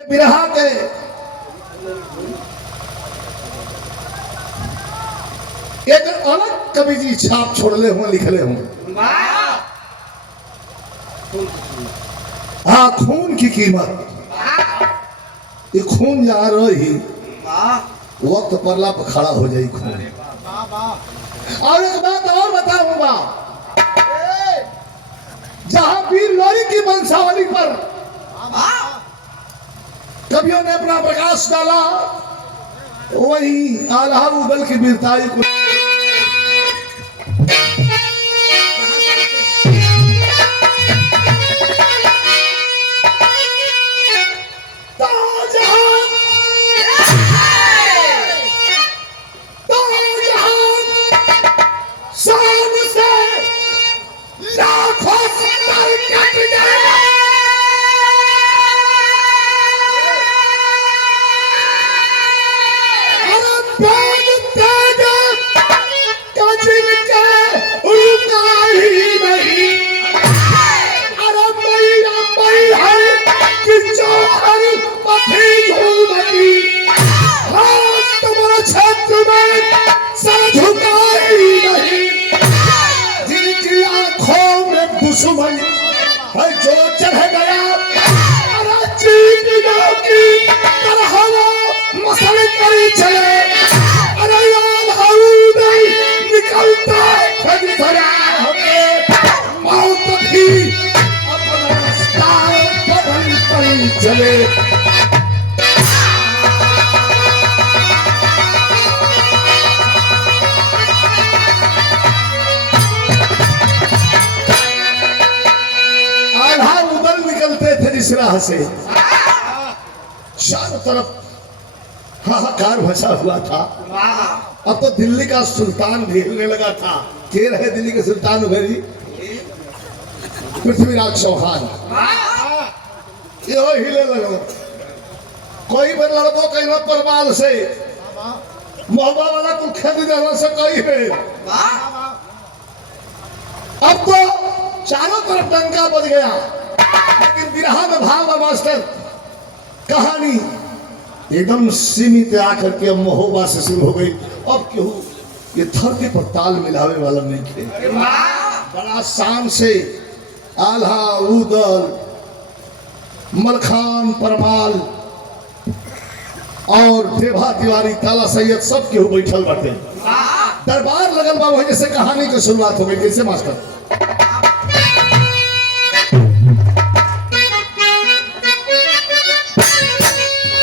बिरहा के एक अलग कवि जी छाप छोड़ले हुए लिखले हुए। हाँ, खून की कीमत। ये खून जहाँ रही वक्त परला पर खड़ा हो जाए खून। और एक बात और बताऊंगा, जहां वीर लोरी की वंशावली पर कवियों ने अपना प्रकाश डाला, वही आल्हा उदल की वीरताई को दुश्मन है जो चढ़ गया की तरह मसल करी चले। अरे यार निकलता मौत भी अपना रास्ता बदल कर चले। इस राह से चारों तरफ हाहाकार मचा हुआ था। अब तो दिल्ली का सुल्तान भी हिलने लगा था। के रहे दिल्ली के सुल्तान भाई? पृथ्वीराज चौहान। यो हिले लगा। कोई पर लड़को कहीं परमाल से मोहब्बा वाला कुल खरीदने से कोई है। अब तो चारों तरफ डंका बज गया, लेकिन बिरहा में भाव मास्टर कहानी एकदम सीमित आकर के महोबा से शुरू हो गई। अब क्यों ये धरती पर ताल मिलावे वाला नहीं थे। बड़ा शान से आल्हा उदल मलखान परमाल और देवा तिवारी काला सैयद सब केहू बैठल बाटे। दरबार लगल बा वही जैसे कहानी की शुरुआत हो गई। कैसे मास्टर?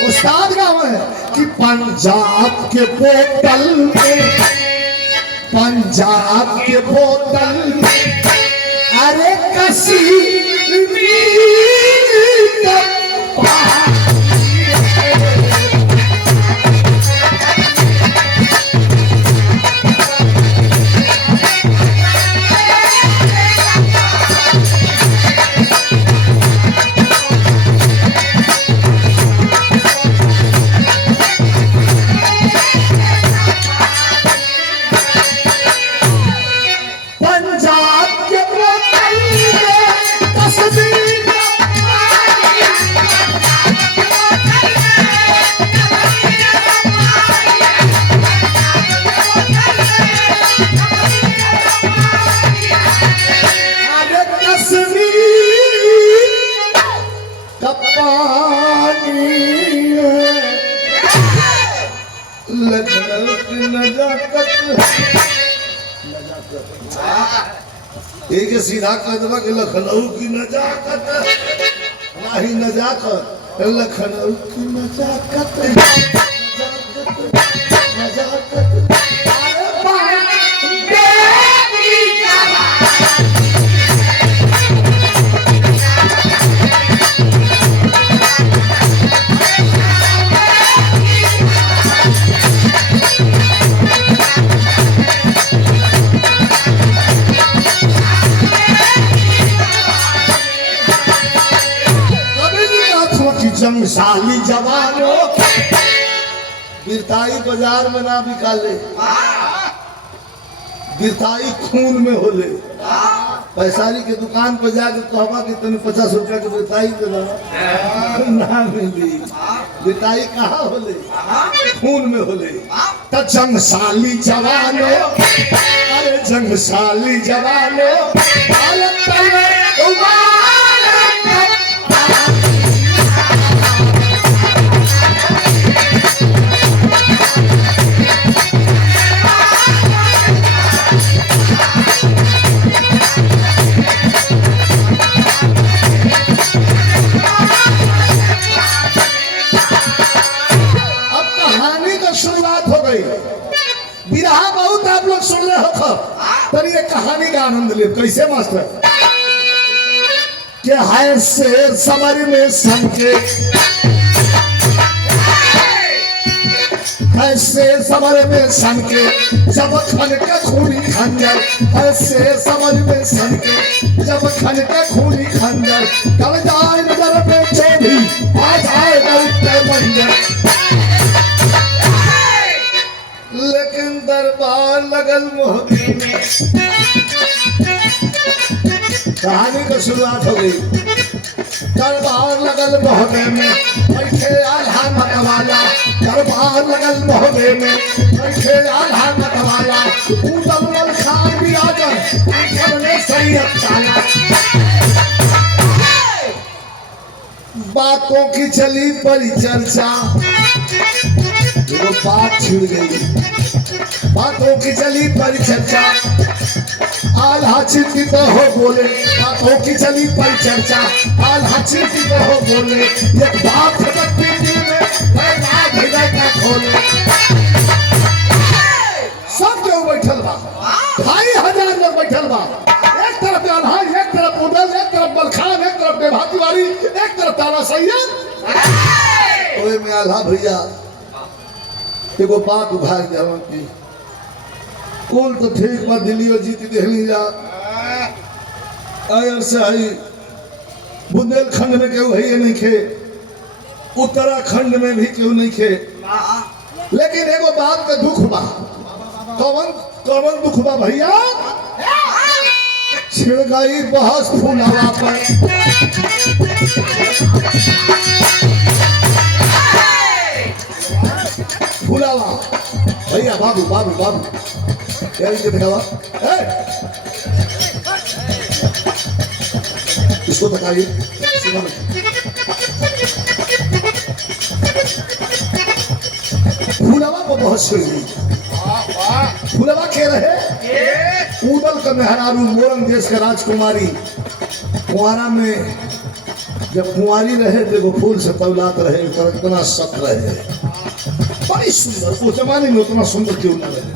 उस्ताद गाँव है कि पंजाब के बोतल में, पंजाब के बोतल में अरे कसीर एक सीधा कदमा के लखनऊ की नजाकत, वही नजाकत लखनऊ की नजाकत, नजाकत। जंगसाली जवानों वीरताई बाजार में ना बिकाले, वीरताई खून में होले। पैसारी के दुकान पर जाकर कहबा कि तने 50 रुपया के बेटाई दे ना मिली। बेटाई कहाँ होले? खून में होले। त जंगसाली जवानो, अरे जंगसाली जवानो, अरे तने बिरहा बहुत आप लोग सुन रहे हो। तनी ये कहानी का आनंद ले। कैसे मास्टर? के है शेर समर में संके, ऐसे समर में संके जब खन के खूनी खंजर, ऐसे समर में संके जब खन के खूनी खंजर, कल जाए नजर पे चोरी आ जाए न उठे मंजर। लेकिन दरबार लगल मोहब्बी में। कहानी की शुरुआत हो गई। दरबार लगल मोहब्बे में बैठे आल्हा मतवाला, दरबार लगल मोहब्बे में बैठे आल्हा मतवाला, उतल मल खान भी आजन ने सैयद ताला। बातों की चली परिचर्चा, वो बात छिड़ गई। बातों की चली परिचर्चा, आल्हा चिंतित हो बोले। बातों की चली परिचर्चा, आल्हा चिंतित हो बोले। एक बात खटकती दिल में, बात हृदय का खोले। सब जो बैठल बा, 2500 लोग बैठल बा। एक तरफ आल्हा, एक तरफ उदल, एक तरफ बलखान, एक तरफ बेभाती वाली, एक तरफ ताला सैयद। ओए में आल्हा भैया एगो बात उघार जवन की कुल तो ठीक बा, दिल्ली जीत दिल्ली जा आयर से आई। बुंदेलखंड में केहू है नहीं खे, उत्तराखंड में भी केहू नहीं खे। लेकिन एगो बात का दुख बा। कौन कौन दुख बा भैया? छिड़ गई बहस फूलावा पर, फूलावा भैया। बाबू बाबू बाबू क्या दिखावा? इसको बताइए। फूलावा को बहुत सुन गई। फूलावा कह रहे उदल का मेहरारू, मोरंग देश का राजकुमारी। कुंवारा में जब कुंवारी रहे तो वो फूल से तौलात रहे, इतना सत रहे, बड़ी सुंदर। उस जमाने में उतना सुंदर क्यों न रहे।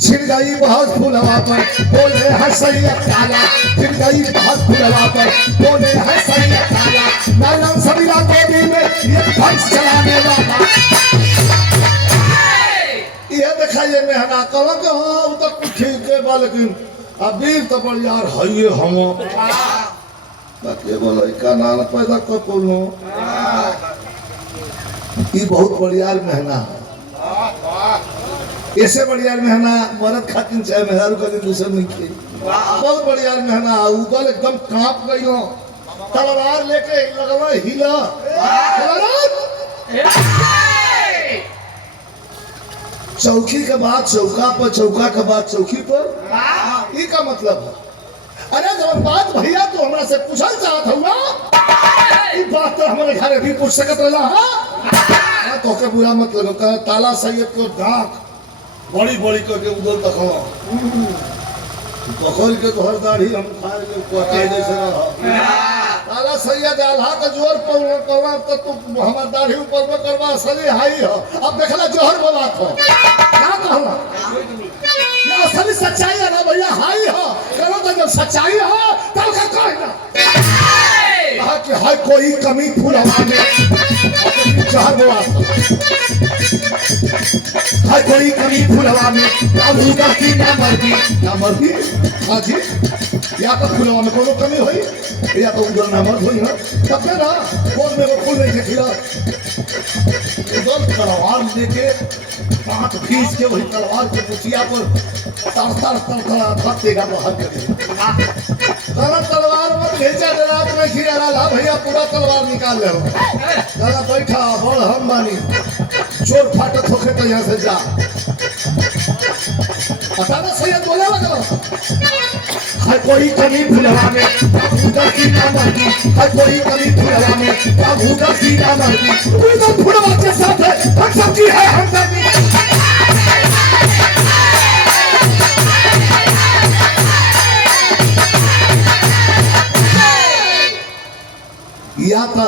छिड़ गई बहुत फूलवा पर, बोले है सैयद ताला। छिड़ गई बहुत फूलवा पर, बोले है सैयद ताला। नायम सबीरा गोदी में ये भक्स चलाने वाला। ये दिखाइए मेहना कहो कि हाँ वो तो ठीक है बा, लेकिन अभी तो बड़ी यार है ये हम बोलो का नाम पैदा कर बोलो। ये बहुत बढ़िया मेहना, ऐसे बढ़िया मेहना मरद खातिन चाहे मेहरारू का दिन दूसरे नहीं की। बहुत बढ़िया मेहना। उगल एकदम कांप गई हो, तलवार लेके लगवा हिला। चौकी के बाद चौका पर, चौका के बाद चौकी पर। ये का मतलब है? अरे जब बात भैया तो हमरा से पूछल चाहत हुआ, ये बात तो हमारे घर भी पूछ सकत रहा है। तो के बुरा मत लगो। ताला सैयद को डाक बड़ी बड़ी करके उदल तकवा पकड़ के तोहर दाढ़ी हम खाए के कोटे जैसे रहा। ताला सैयद आल्हा का जोर करवा तो तू हमार दाढ़ी ऊपर में करवा असली हाई हो। अब देखला जोहर बोला तो क्या कहला? ये असली सच्चाई है ना भैया, हाई हो करो तो जब सच्चाई हो तब का कहना कहा कि हाय कोई कमी फूलवा में जोहर बोला। हाय कोई कमी फूलवा में बाबूदा की ना मर्दी हाँ जी। या तो फूलवा में कोनो कमी हुई या तो उधर ना मर्द हुई है। तब ना कौन में वो फूल नहीं खिला उधर तलवार लेके हाथ खींच के वही तलवार के मुठिया पर तर धरतेगा बाहर करे। तलवार मत भेजा रात में खियाला ला भैया पूरा तलवार निकाल ले दादा बैठा बोल हम बानी चोर फाटत होके तो यहाँ से जा पता ना सैयद बोला लगलो है कोई कमी भुलवा में भूतर की ना मरती है कोई कमी भुलवा में भूतर की ना मरती कोई तो भुलवा के साथ है हम सबकी है हमदर्दी या तो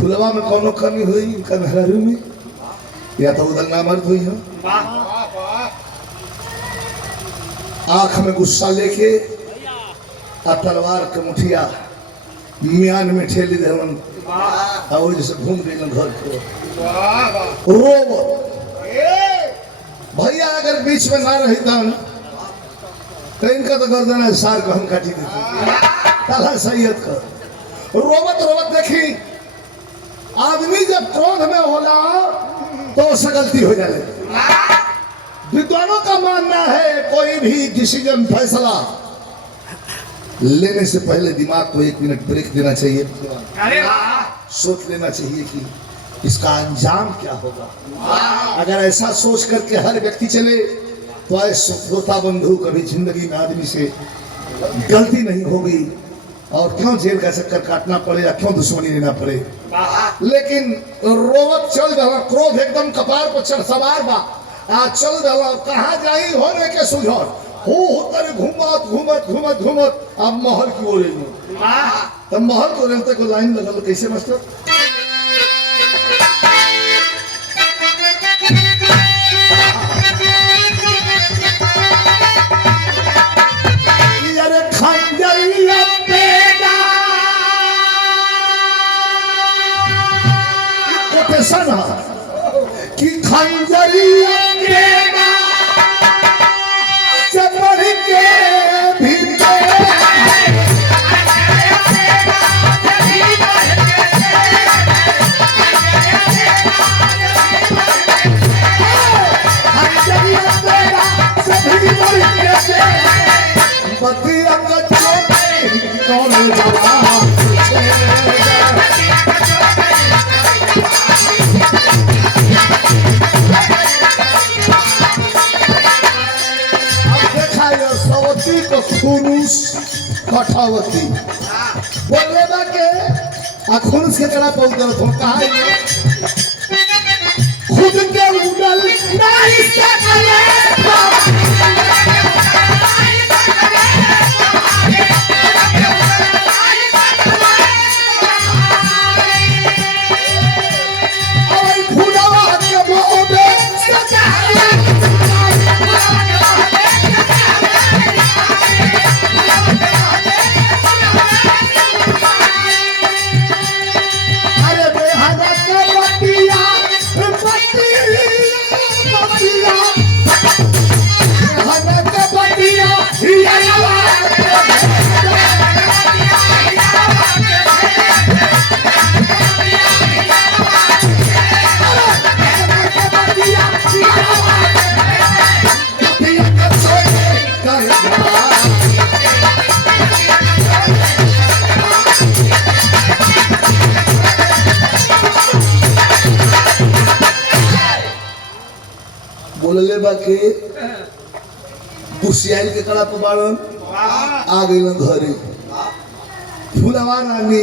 फुलवा में कोनो कमी हुई इनका घरू में या तो उधर ना मर्द हुई हो आंख में गुस्सा लेके तलवार के मुठिया म्यान में ठेली दे और जैसे घूम गई घर को रो भैया अगर बीच में ना रही तो इनका तो गर्दन सार को हम काटी देते तला सैयद का रोवत रोवत देखी आदमी जब क्रोध में होला तो उससे गलती हो जाए। विद्वानों का मानना है कोई भी डिसीजन फैसला लेने से पहले दिमाग को 1 मिनट ब्रेक देना चाहिए, सोच लेना चाहिए कि इसका अंजाम क्या होगा। अगर ऐसा सोच करके हर व्यक्ति चले तो ऐसे श्रोता बंधु कभी जिंदगी में आदमी से गलती नहीं होगी और क्यों जेल का चक्कर काटना पड़े या क्यों दुश्मनी लेना पड़े। लेकिन रोवत चल रहा क्रोध एकदम कपार पर चढ़ सवार बा चल रहा कहाँ जाई होने के सुझाव हो घूमत घूमत घूमत घूमत अब महल की ओर तब महल को रहते को लाइन लगल कैसे मास्टर कि खंजरिया चमड़ के भीतर बतिया कौन कठावती बोले बा के खुनुस के करा पहुंच गए तो कहा खुद के उड़ल नहीं सकले बोलले बाके कुशियाल के कड़ा पबाड़न आ गई घरे फूलवा रानी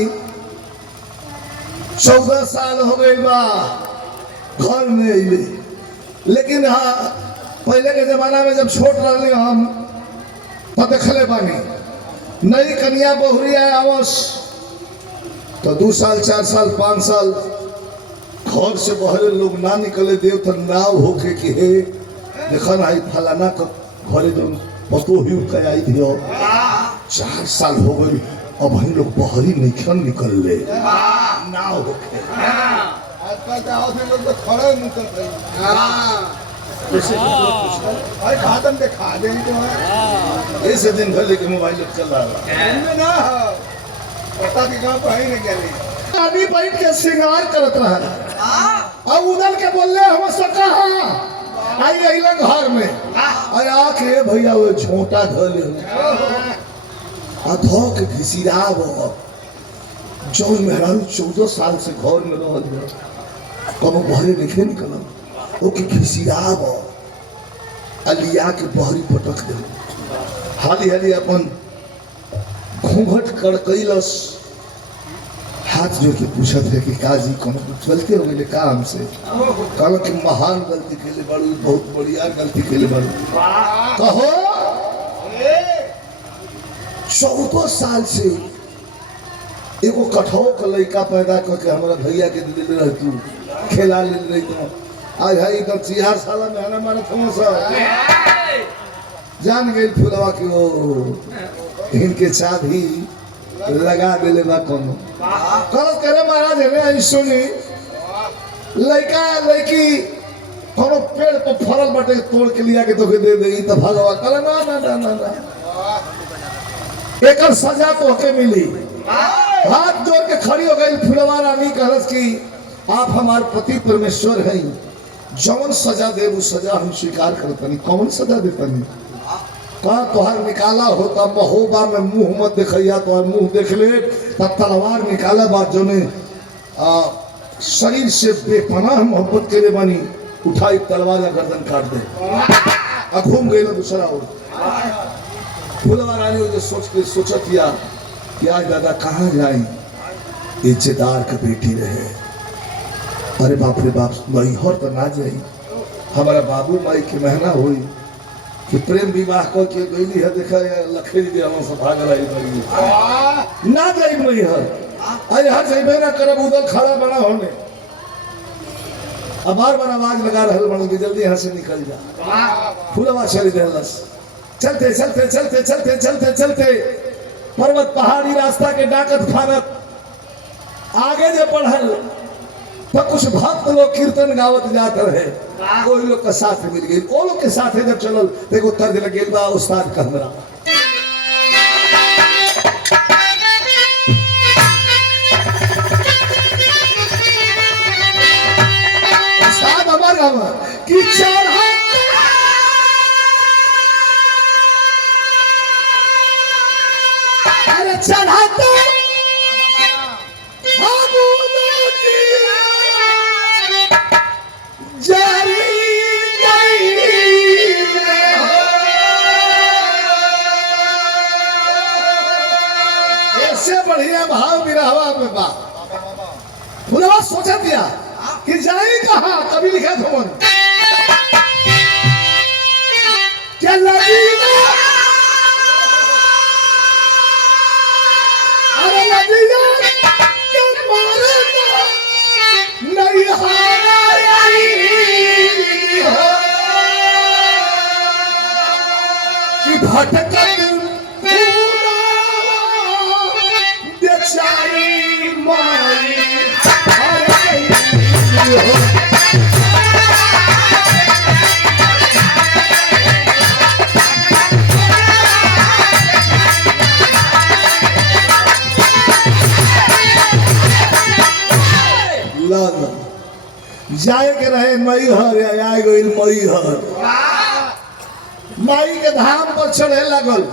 14 साल हो गई बा घर में अइले लेकिन हाँ पहले के जमाना में जब छोट रहे हम तो देखले बानी नई कन्या बहुरी आए आवस तो 2 साल 4 साल 5 साल घर से बहरे लोग ना निकले देव तो नाव होके कि हे देखा ना फलाना का घरे जो पतो ही उठा आई थी 4 साल हो गई अब हम लोग बहरी नहीं खन निकल ले नाव होके आजकल गाँव से लोग तो खड़े निकल रहे भाई खादम के खा दे ऐसे दिन भले के मोबाइल चल रहा है ना पता कि गाँव कहीं नहीं गए आदमी बैठ के श्रृंगार करत रहा अब उधर के बोल रहे हम सब कहा आई रही घर में अरे आके भैया वो झोंटा धल धो के घिसिरा जौन मेहरारू 14 साल से घर में रह कब बहरे देखे निकल ओके घिसिरा अलिया के बहरी पटक दे हाली हाली अपन घूंघट कड़कैलस हाथ जोड़ के पूछत है कि काजी कौन गलती हो गई का हमसे कहल कि महान गलती के लिए बड़ू बहुत बढ़िया गलती के लिए बड़ू कहो 14 साल से एगो कठौ का लड़का पैदा करके हमारा भैया के दिल रह तू खेला ले रही तो आज है इधर 4 साल में है ना मारे थमसा जान गए फुलवा की वो इनके चाबी लगा देले बा कोनो कहत करे महाराज है सुनी लड़का लड़की कोनो पेड़ पर फरल बटे तोड़ के लिया के तोके दे देई त भगवा कहला ना ना ना ना ना एकर सजा तोके मिली हाथ जोड़ के खड़ी हो गई फुलवा रानी कहलस कि आप हमारे पति परमेश्वर हैं जौन सजा दे वो सजा हम स्वीकार करतनी कौन सजा देतनी कहा तोहर निकाला होता महोबा में मुंह मत देखिया तोहर मुंह देख ले तब तलवार निकाला बात जो ने शरीर से बेपनाह मोहब्बत के लिए बनी उठाई तलवार या गर्दन काट दे घूम गई ना दूसरा और फुलवा रानी जो सोच के सोचत किया कि आज दादा कहाँ जाए इज्जतदार का बेटी रहे अरे बाप रे बाप वही हर तो ना जाई हमारा बाबू माई के महीना हुई कि प्रेम विवाह को के गईली है देखा लखेरी दे हम सब भाग रही बड़ी ना जाई नहीं है अरे हर जाइबे ना करब उधर खड़ा बना होने अब बार आवाज लगा रहल बन के जल्दी यहाँ से निकल जा फुलवा चली रहलस चलते चलते चलते चलते चलते चलते पर्वत पहाड़ी रास्ता के डाकत फानत आगे जे बढ़ल तो कुछ भक्त लोग कीर्तन गावत जात रहे कोई लोग का साथ मिल गई वो लोग के साथ जब चलल देखो तर्ज लगे बा उस्ताद कहमरा उस्ताद हमारा कि चढ़ा अरे चढ़ाते बढ़िया भाव विरहवा में बा फुलवा सोचा दिया कि जाए कहा कभी लिखा था मन क्या लगीना अरे लगीना क्या मारे नहीं हारा हो कि भटक जाए के रहे मई हर आए गई मई हर माई के धाम पर चढ़े लगल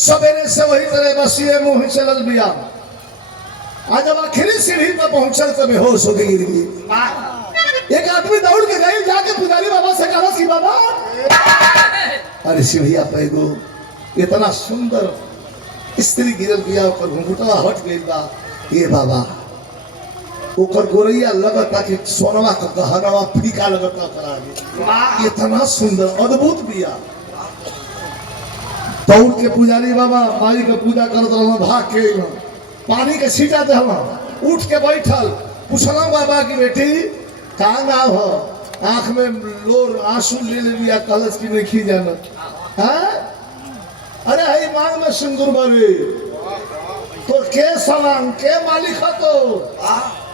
सवेरे से वही तरह बसिए मुंह चलल बिया आज जब आखिरी सीढ़ी पर पहुंचल तो बेहोश हो गिर गई एक आदमी दौड़ के गई जाके पुजारी बाबा से कहा कि बाबा अरे सीढ़िया पे गो इतना सुंदर स्त्री गिरल बिया ओकर घुंघुटवा हट गई बा ये बाबा ओकर गोरैया लगता कि सोनवा का गहनवा फीका लगता करा इतना सुंदर अद्भुत बिया दौड़ के पुजारी बाबा माई के पूजा करत रहा भाग के पानी के छीटा दे उठ के बैठल पूछल बाबा की बेटी कहाँ गाँव हो आंख में लोर आंसू ले लिया कलश की नहीं खी जाना अरे हई मांग में सिंदूर बरे तो के सलाम के मालिक हो तो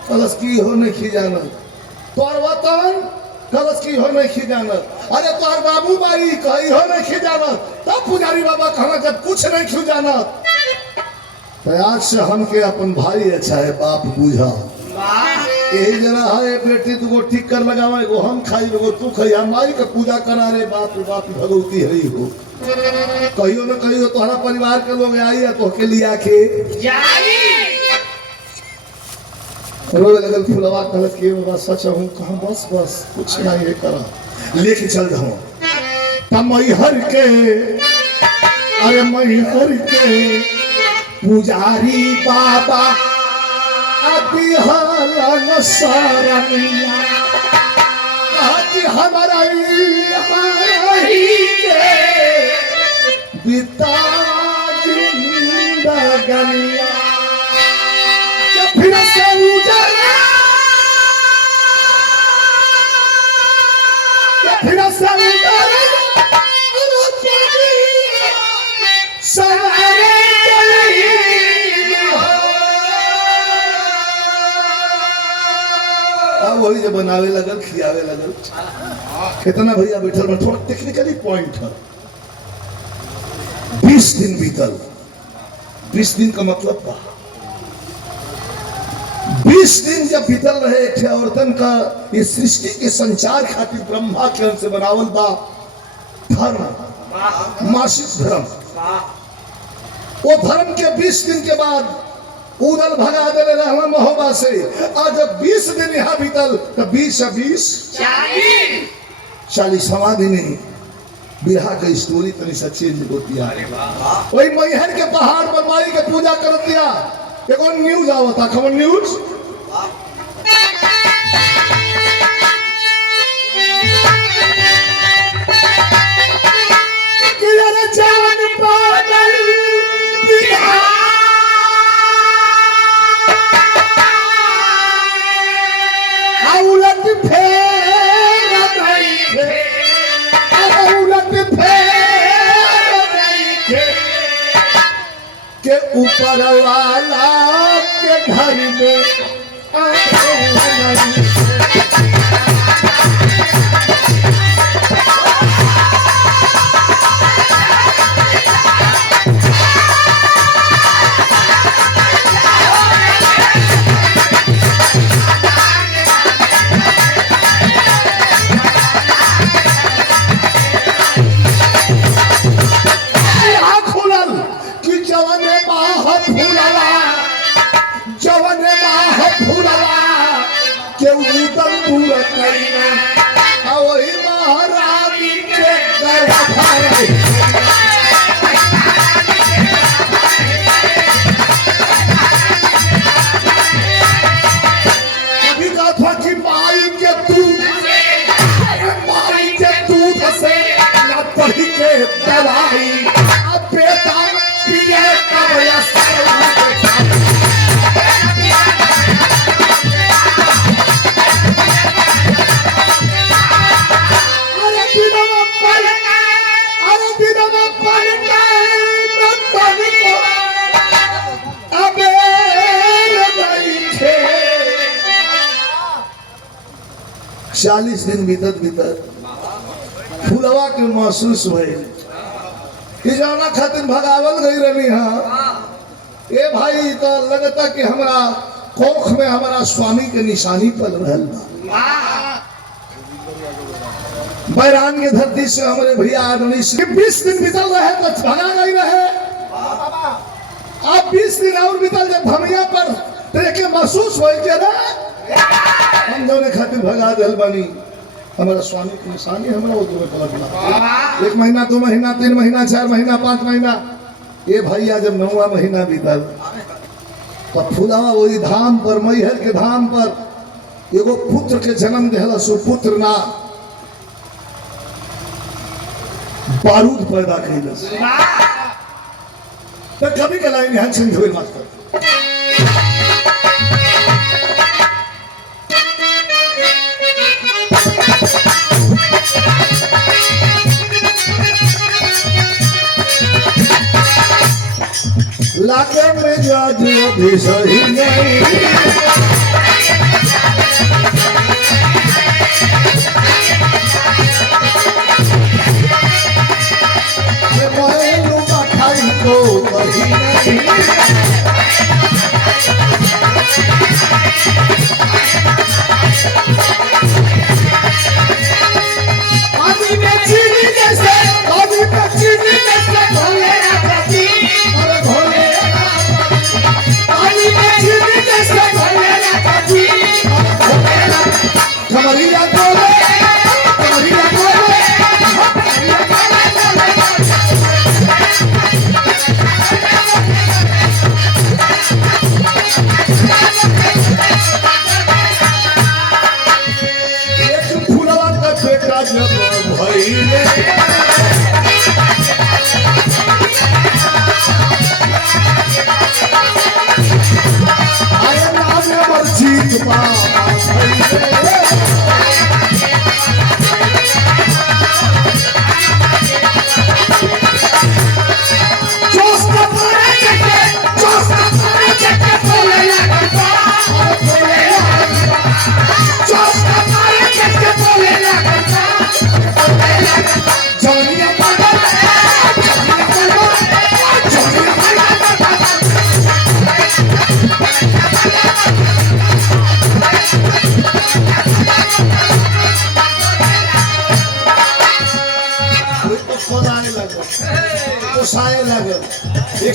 कलश की हो नहीं खी जाना तोर वतन कलश की हो नहीं खी जाना अरे तोर बाबू माई कही हो नहीं खी जाना तब पुजारी बाबा कहना जब कुछ नहीं खी जाना तो आज से हमके अपन भाई अच्छा है बाप बुझा ए जरा है बेटी तू ठीक कर लगावा एगो हम खाई एगो तू खाई हम माई के पूजा करा रे बाप भगवती हरी हो कहियो न कहियो तोहरा परिवार के लोग आई है तो के लिया के जाई रोवे लगल फुलवा कहलत के बाबा सच हूं कहां बस बस कुछ नहीं है करा लेके चल जाओ तमहर के अरे मैहर के पुजारी बाबा अति हलन सरनिया आज हमारा ही के बिता जिंदगनिया क्या फिर से उजला क्या फिर से उजला सवारे अब वही जब बनावे लगल खियावे लगल कितना भैया बैठल में थोड़ा टेक्निकली पॉइंट है 20 दिन बीतल 20 दिन का मतलब था 20 दिन जब बीतल रहे एक औरतन का ये सृष्टि के संचार खातिर ब्रह्मा के अंश से बनावल बा धर्म मासिक धर्म वो धर्म के 20 दिन के बाद उदल भगा देले रहला महोबा से आज जब 20 दिन यहाँ बीतल तो 20 से 20 40वां दिन ही बिरहा का स्टोरी तनी सा चेंज होती है वही मैहर के पहाड़ पर माई के पूजा कर दिया एक और न्यूज आवता खबर न्यूज के ऊपर वाला के घर में दवाई अब बेटा पिए चालीस दिन बीतत बीतत फुलवा के महसूस भइल कि जाना खातिर भगावल गई रही हाँ ये भाई तो लगता कि हमारा कोख में हमारा स्वामी के निशानी पल रहल बा बैरान के धरती से हमारे भैया आदमी से 20 दिन बीतल रहे तो भगा गई रहे अब 20 दिन और बीतल जब भमिया पर देखे महसूस हो के ना हम दोनों खातिर भगा दिल बानी हमारा स्वामी की निशानी हमारा वो जो पलट 1 महीना 2 महीना 3 महीना 4 महीना 5 महीना ये भैया जब 9वां महीना बीतल तो फुलावा वही धाम पर मैहर के धाम पर एगो पुत्र के जन्म दिहला सो पुत्र ना बारूद पैदा कैलस तो कभी के लाइन यहाँ चेंज हुई मास्टर लाके में जाज भी सही नहीं को कहीं नहीं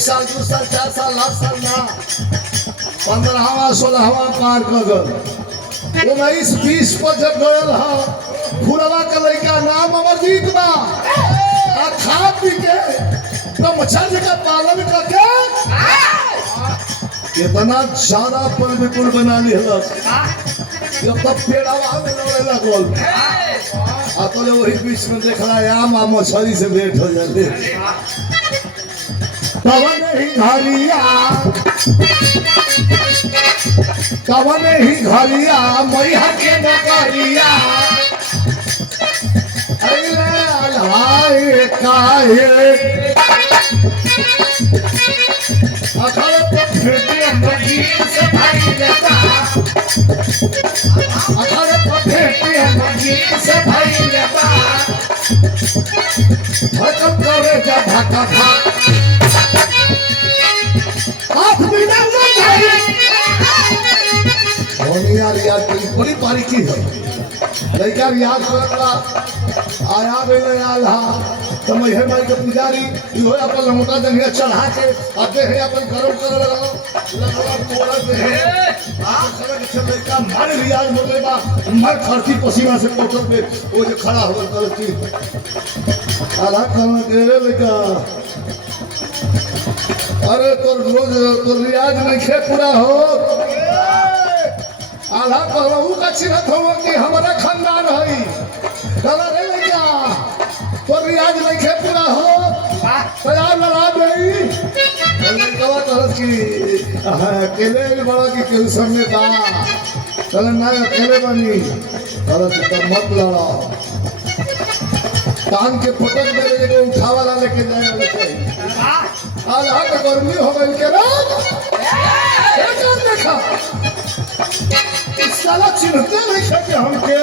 साल 2 साल 4 साल 8 साल ना 15वां 16वां पार कर गल 19 20 पर जब गयल हा फुलवा का लड़का नाम अमरजीत बा आ खा पी के ब्रह्मचर्य का पालन करके इतना ज्यादा पर विपुल बना लिया जब तक पेड़ावा में लड़े लगल तो वही बीच में देखला आम आ मछली से भेंट हो जाते कवन ही घरिया मैया के नगरिया अरे हाय काहे अखड़ पे फेटे मजीद से भाई लेता अखड़ पे फेटे मजीद से भाई लेता धड़कन करे जा धक्का धक आँख बिना भाई होनिया याद बड़ी बारीकी है लड़का याद करला आया बेले आला तो मैं माई के पुजारी इहो अपन लंगोटा दंगिया चढ़ा के आते हैं अपन गरम कर लगा तोड़ा दे आ खड़ा के चल लड़का मार रियाज मोले बा मर खर्ची पसीना से पोटल पे वो जो खड़ा हो गलती आला खाना के लड़का अरे तो रोज तो रियाज नहीं खे पूरा हो आला कहू का चिन्हत हो कि हमारा खानदान है चला रे लड़का तो रियाज नहीं खे पूरा हो तैयार लड़ा दे लड़का कहत कि अकेले बड़ा कि केहू सामने बा चल ना अकेले बनी कहत तो मत लड़ा कान के फटक दे रे को उठावाला लेके जाए वाला चाहिए आला का गर्मी हो गई के रात क्या देखा इस साला चिन्हते नहीं सके हमके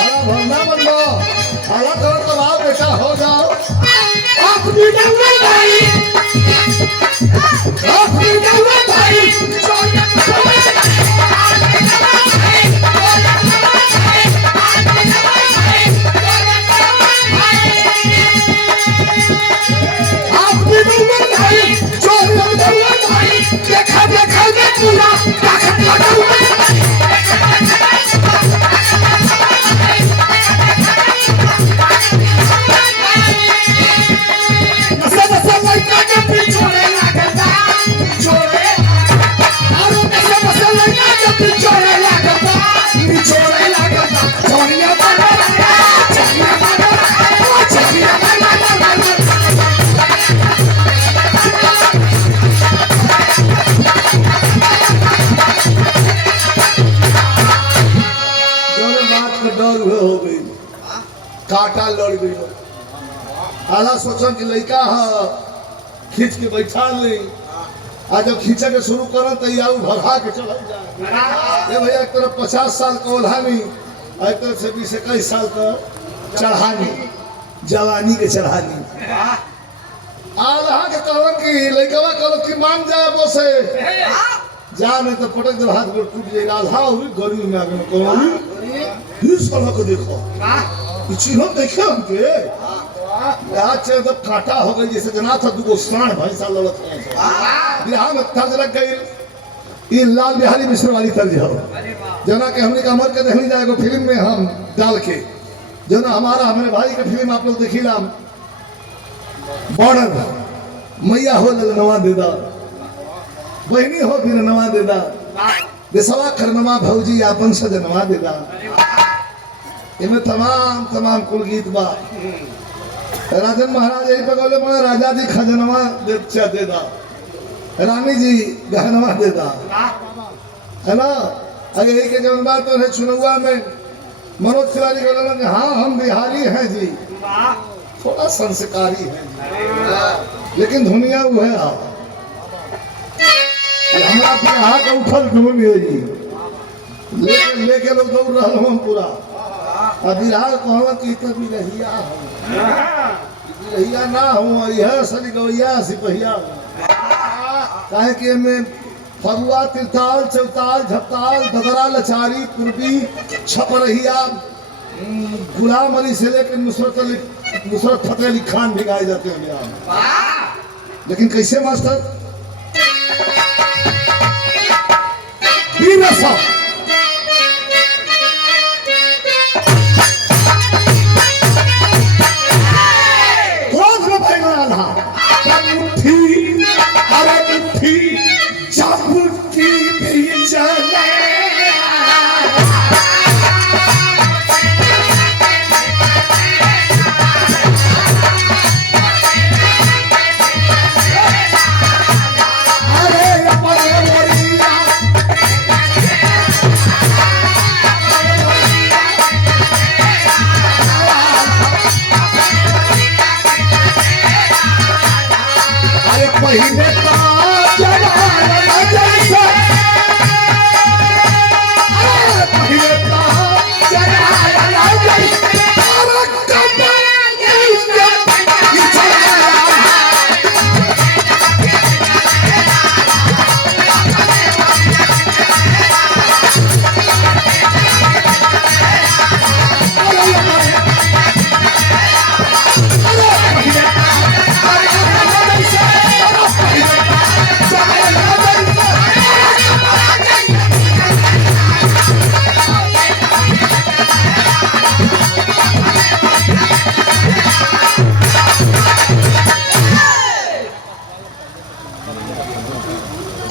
आला भरना मत लो आला करो तो आओ बेटा हो जाओ आप भी डंगा भाई देखा देखा पूरा ताकत लगा हुआ नशा नशा लड़का के पिछोड़े लागता छोड़े और नशा नशा लड़का के पिछोड़े लागता छोड़िया बना छोड़िया हो गई काटा लड़ गई आला सोचन कि लड़का है खींच के बैठा ले आज जब खींचे के शुरू करन तो आऊ भगा के चल जाए भैया एक तरफ 50 साल का ओल्हानी एक तरफ से 20-21 साल का चढ़ानी जवानी के चढ़ानी आला के कहलन कि लड़का कहलन कि मान जाए बोसे जा नहीं तो पटक दे हाथ में टूट जाएगा आधा हुई गर्मी में आगे कौन इस वाला को देखो चिन्ह देखे हमके आज से जब काटा हो गई जैसे जना था दुगो स्नान भैंसा लड़त बिहार में तर्ज लग गई ये लाल बिहारी मिश्र वाली तर्ज हो जना के हमने अमर के देखने जाएगा फिल्म में हम डाल के जना हमारे भाई के फिल्म आप लोग देखिला बॉर्डर मैया हो नवा देदा बहनी हो फिर नवा देदा देसवा खरनमा भौजी आपन से जनवा देदा इनमें तमाम कुल गीत बा राजन महाराज यही पगले में राजा जी खजनवा देदा रानी जी गहनवा देदा है ना अगर यही के जौन बात तो है चुनौआ में मनोज तिवारी बोले कि हाँ हम बिहारी हैं जी थोड़ा संस्कारी है लेकिन दुनिया वो है आप हमारा बिहार का उठल ढूंढ है जी लेके लोग दौड़ रहा हम पूरा अभी राह कहवा की तो बिरहिया हो बिरहिया ना हो यह सली गवैया सिपहिया काहे कि में फगुआ तिरताल चौताल झपताल ददरा लचारी पूर्वी छपरहिया गुलाम अली से लेकर नुसरत अली नुसरत फतेह अली खान भी गाए जाते हैं बिहार में। लेकिन कैसे मास्टर? वीर रसा क्रोध में भयंकर था। मुट्ठी अरे मुट्ठी जागृति भी जले। पहले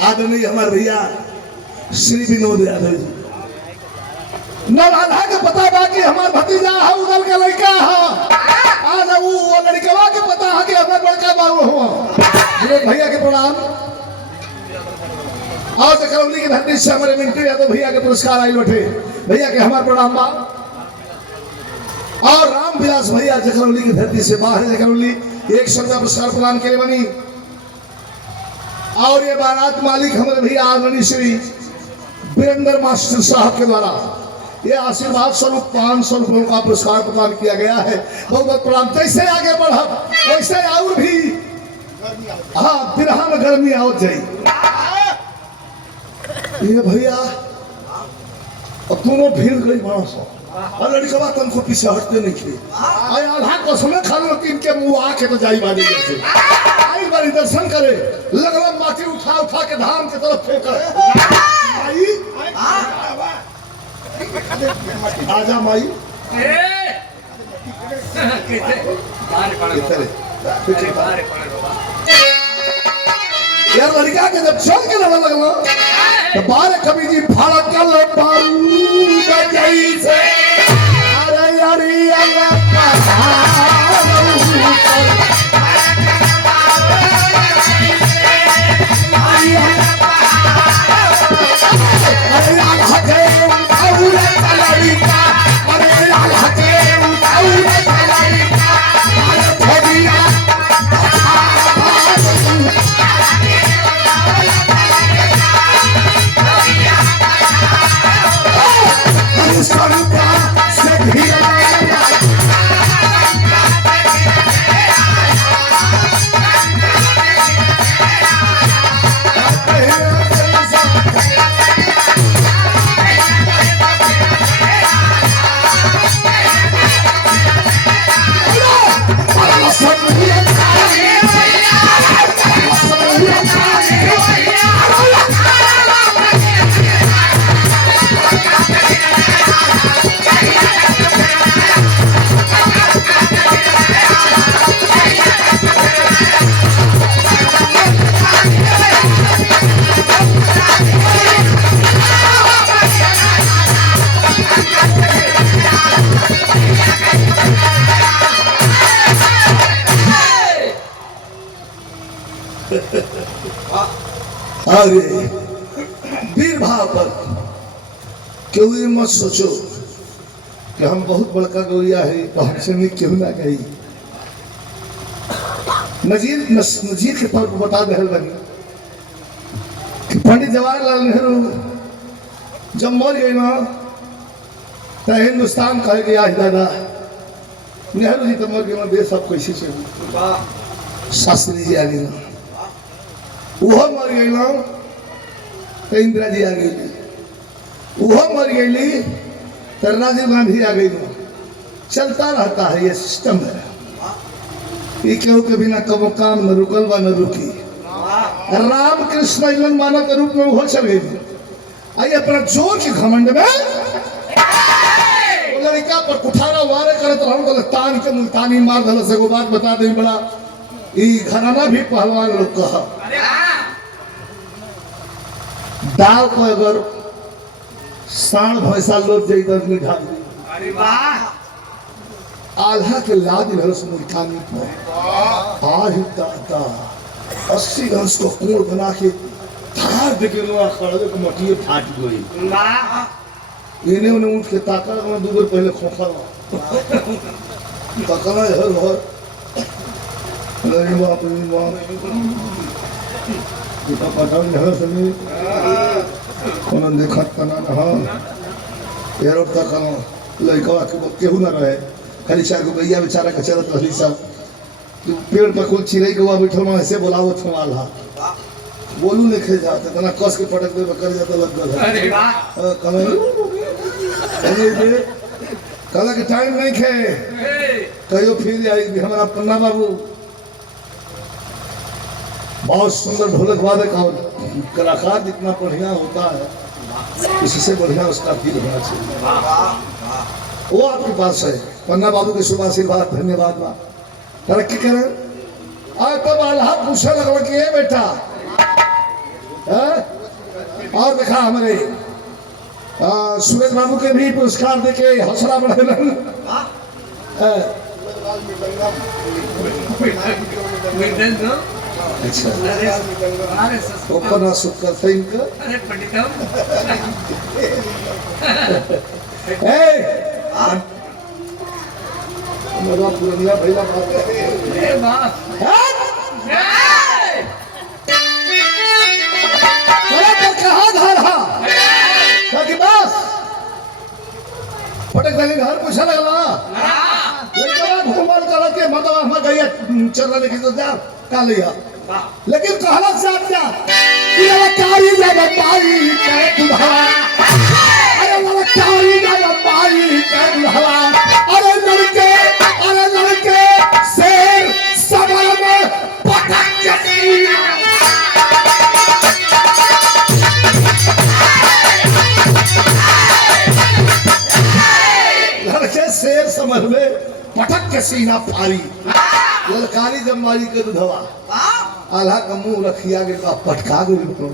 आदरणीय हमारे भैया श्री विनोद यादव जी न राधा के पता बा कि हमार भतीजा है उधर के लड़का है आ वो लड़कवा के पता है कि हमार बड़का बाबू हुआ। विनोद भैया के प्रणाम। और करौली की धरती से हमारे मिंटू यादव भैया के पुरस्कार आई बैठे भैया के हमार प्रणाम बा। और रामविलास भैया जखरौली की धरती से बाहर जखरौली 100 रुपया पुरस्कार प्रदान करे बनी। और ये बारात मालिक हमारे भैया आदरणीय श्री वीरेंद्र मास्टर साहब के द्वारा ये आशीर्वाद स्वरूप 500 रुपयों का पुरस्कार प्रदान किया गया है। बहुत बहुत प्रणाम। जैसे आगे बढ़ब वैसे और भी हाँ बिरहा में गर्मी आओ जाए। ये भैया अब दोनों भीड़ गई बड़ा सौ और लड़कवा तन को पीछे हटते नहीं थे। आधा को समय खाने तीन के मुंह आके तो जाई बाजी जैसे आई बारी दर्शन करे लगल माटी उठा उठा के धाम के तरफ फेंक आजा माई यार लड़का के जब चल के लगा लगलो तो बारे कवि जी फाड़ा कर लो बारूद जैसे अरे यारी अरे वीर भाव पर क्यों ये मत सोचो कि हम बहुत बड़का गौरिया है तो हमसे नहीं क्यों ना कही। नजीर के तौर पर बता दे बनी कि पंडित जवाहरलाल नेहरू जब मर गए ना तो हिंदुस्तान कहे गया दादा नेहरू जी तो मर गए देश सब कैसे चले। शास्त्री जी आ गए ना वो मर गई ना तो इंदिरा जी आ गई वो मर गई तो राजीव गांधी आ गई ना। चलता रहता है ये सिस्टम है। ई केहू के बिना कबो काम न रुकल बा न रुकी। राम कृष्ण इलन मानव के रूप में वो चल गई। आई अपना जोर के घमंड में लड़का पर कुठारा वारे करत रहन तो तान के मुल्तानी मार धल से। बात बता दे बड़ा ई घराना भी पहलवान लोग कह दाव को अगर साण भैंसा लोग जाई तो ढाल दी। अरे वाह आल्हा के लाद रस मुल्तानी पर आज दादा 80 गंज को कोड़ बना के धार देके नुआ खड़े को मटिए फाट गई। वाह इन्हें उन्हें उठ के ताका में दूर पहले खोखा ताकना हर हर लड़ी बाप रे बाप इतना पता नहीं है सभी कौन देखा तना ना ये रोड तक लड़का के केहू ना रहे खाली चार को गैया बेचारा का चलत रही सब पेड़ पर कुल चिड़ै के बैठल में ऐसे बोलावो थमाला बोलू नहीं खे जाते तना कस के पटक दे कर जाता लग गया। अरे वाह कल के टाइम नहीं खे कहियो फिर आई हमारा पन्ना बाबू बहुत सुंदर ढोलक वादक और कलाकार जितना बढ़िया होता है इससे बढ़िया उसका फील होना चाहिए। वो आपके पास है पन्ना बाबू के शुभ आशीर्वाद धन्यवाद बा तरक्की करें। और तब आल्हा पूछे लगल कि ये बेटा और देखा हमारे सुरेश बाबू के भी पुरस्कार देके हौसला बढ़े। अच्छा ओपन सुख करते इनका अरे पंडित मेरा पुरनिया भैया बात अरे कहाँ घर हा कि बस पटक देंगे घर पूछा लगला घूमल कर के मतलब हम गैया चल लेके तो जा का लिया लेकिन कहला साथ क्या कि ललकारी जब पाई के दुल्हा अरे ललकारी जब पाई के दुल्हा अरे लड़के शेर सभा में पटक के लड़के शेर समझ में पटक के सीना फाड़ी ललकारी जब मारी के दुधवा आल्हा का मुंह रखिया के का पटका गई।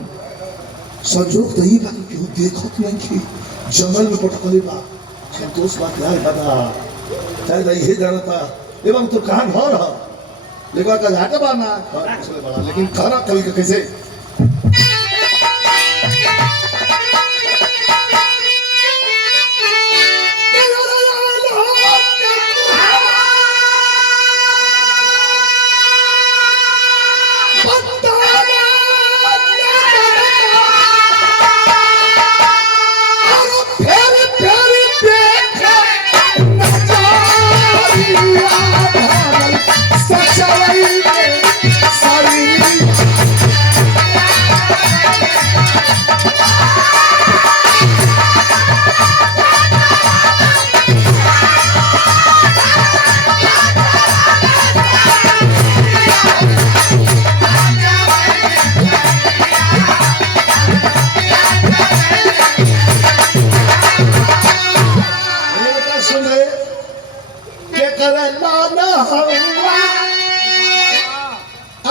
संजोग तो ही बाकी केहू देखत नहीं थी जंगल में पटकले बा संतोष बात यार बता चाहे ये जानता एवं तो कहाँ घर है लेकिन का झाटा बाना बड़ा लेकिन खाना कभी का कैसे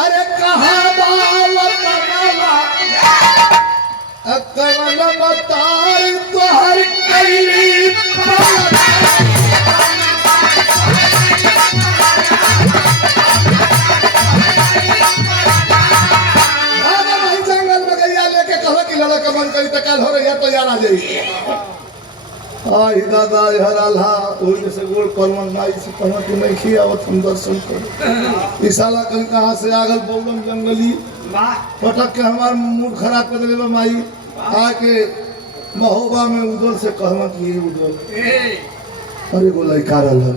अरे कहा बतार तोहर कैली जंगल में गैया लेके कहा कि लड़ा का मन करी तकाल हो रही है तो यार आ जाइए आई दादा हर आल्हा ओई जैसे गोल कलमन माई से कहा कि नहीं खियावत हम दर्शन कर इसाला कल कहाँ से आगल बौलम जंगली पटक के हमार मूड खराब कर देले माई आके महोबा में उदल से कहना कि ये उदल अरे बोला कारल है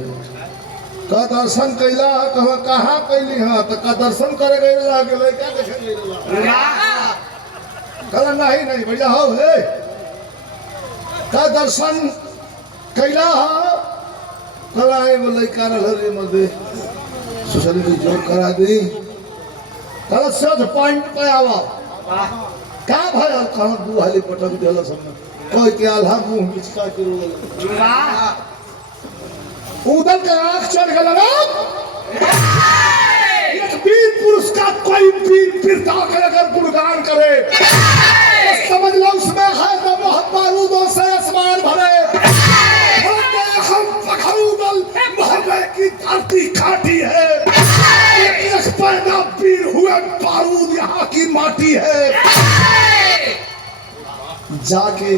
का दर्शन कैला कहा कहाँ कैली हाँ तो का दर्शन करे गए लागे लड़का देखे गए कल नहीं भैया हो हे का दर्शन कैला कला है वो लड़का रे मदे सोचल कि जोर करा दी कल सज पॉइंट पे आवा का भाई कहां दू हाली पटक देला सब कोई के आल्हा मुंह बिचका के रोल उदल के आंख चढ़ गया ना एक वीर पुरुष का कोई वीर फिरता कर अगर गुणगान करे तो समझ लो उसमें है ना मोहब्बत बारूदों से आसमान भरे हम पखरूदल मोहब्बत की धरती खाटी है एक पैदा वीर हुए बारूद यहाँ की माटी है जाके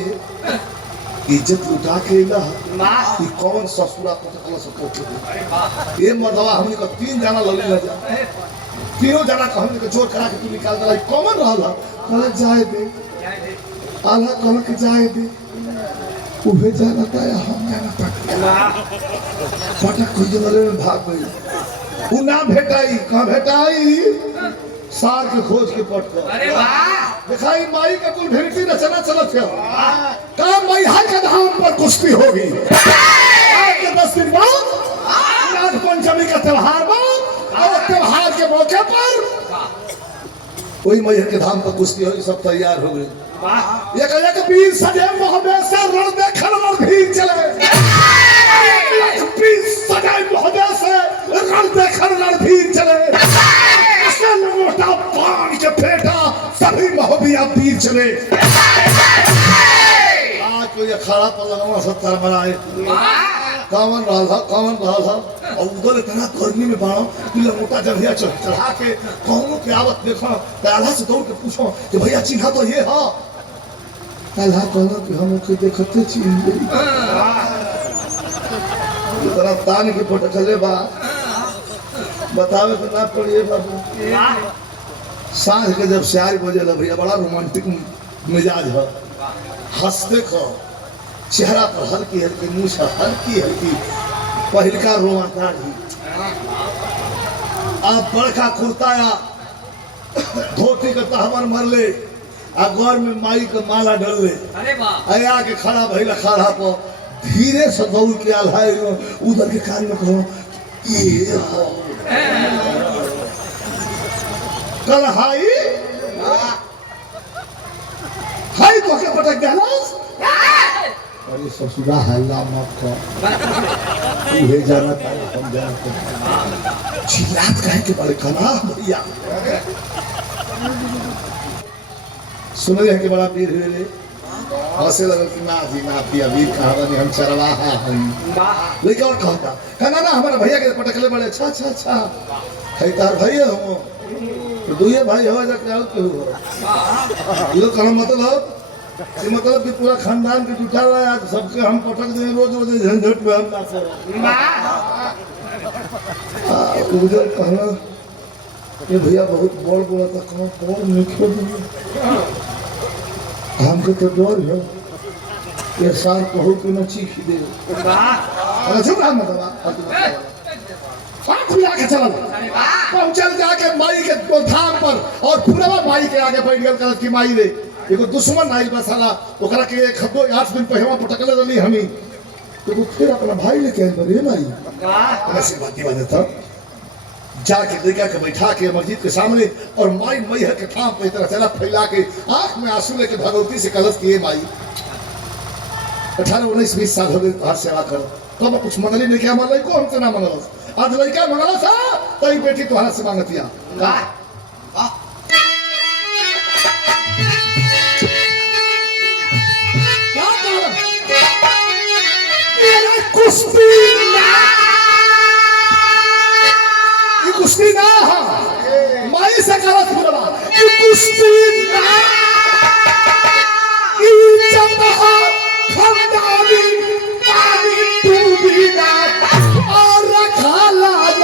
इज्जत लुटा के ना कि कौन ससुरा पटकला सको ये मर्दवा हमने का 3 जना लली ना जा तीनों जना कहने के जोर करा के तू निकाल दला कौन रहल कहले जाए दे आला कहले के जाए दे उहे जाना ता हम जाना पटक कोई जले में भाग गई उ ना भेटाई कहां भेटाई सार के खोज के पट कर अरे वाह दिखाई माई का कुल भेंटी रचना चलत है का माई हाय के धाम पर कुश्ती होगी आज के 10 दिन बाद नाग पंचमी का त्योहार और त्योहार के मौके पर वही मैहर के धाम पर कुश्ती होगी सब तैयार हो गए एक वीर सजे मोहब्बत से रण देखल रणधीर चले एक वीर सजे मोहब्बत से रण देखल रणधीर चले मोटा पान के फेटा सभी मोहबिया वीर चले आज कोई अखाड़ा पर लगवा 70 बनाए कावन रहा और उधर इतना गर्मी में बाड़ो कि मोटा जंघिया चढ़ा के कौनों के आवत देखो आल्हा से दौड़ के पूछो कि भैया चिन्हा तो ये है आल्हा कहलो कि हम के देखते चिन्ह गई इतना तान के पटकले बा बतावे तो ना पड़िए बाबू सांझ के जब 4 बजे लग भैया बड़ा रोमांटिक मिजाज है हंसते खो चेहरा पर हल्की हल्की मूछ हल्की हल्की पहिलका रोआ दाढ़ी आप बड़का कुर्ताया धोती का तहमर मरले आ गौर में माई का माला डलले अरे आके खड़ा भइला खड़ा पर धीरे से दौड़ के आल्हा उधर के कान में कहो ये कल हाई तो के पटक देलस अरे ससुरा हल्ला मत कर ये जाना था हम जानते चिल्लात कहे के बड़े खाना भैया सुनो ये के बड़ा वीर हुए रे हंसे लगल कि ना जी ना पिया वीर कहावनी हम चरवाहा हई लेकिन और कहता कहना ना हमारा भैया के पटकले बड़े अच्छा खैतार भैया हो तो दुए भाई हो जा क्या हो ये कहना मतलब कि पूरा खानदान के जुटा रहा है सबके हम पटक दें रोज झंझट में हम ना करें उधर कहना ये भैया बहुत बोल बोला था कहाँ बोल नहीं खोल हमको तो डर है ये साल कहू कि न चीख दे चुप रहा मतलब खुला के चल पहुंचल जाके माई के धाम पर और पूरा माई के आगे बैठ गल कहत कि माई रे एगो दुश्मन आइल बा साला ओकरा के 8 दिन पहले पटकले रहली हमी तो वो फिर अपना भाई लेके आइल रे माई ऐसे बात दीवाने था जाके देखा के बैठा के मस्जिद के सामने और माई मैहर के थाम पे तरह चला फैला के आंख में आंसू लेके भगवती से कलश किए माई 18-19-20 साल हो गए तोहार सेवा कर तब कुछ मंगली नहीं क्या मन को हमसे ना मंगल आज लड़का मंगल था तई बेटी तुम्हारा से मांगतिया कुश्ती ना माई से गलत बोला कि कुश्ती ना इज्जत हो खानदानी पानी डूबी ना और रखा लाज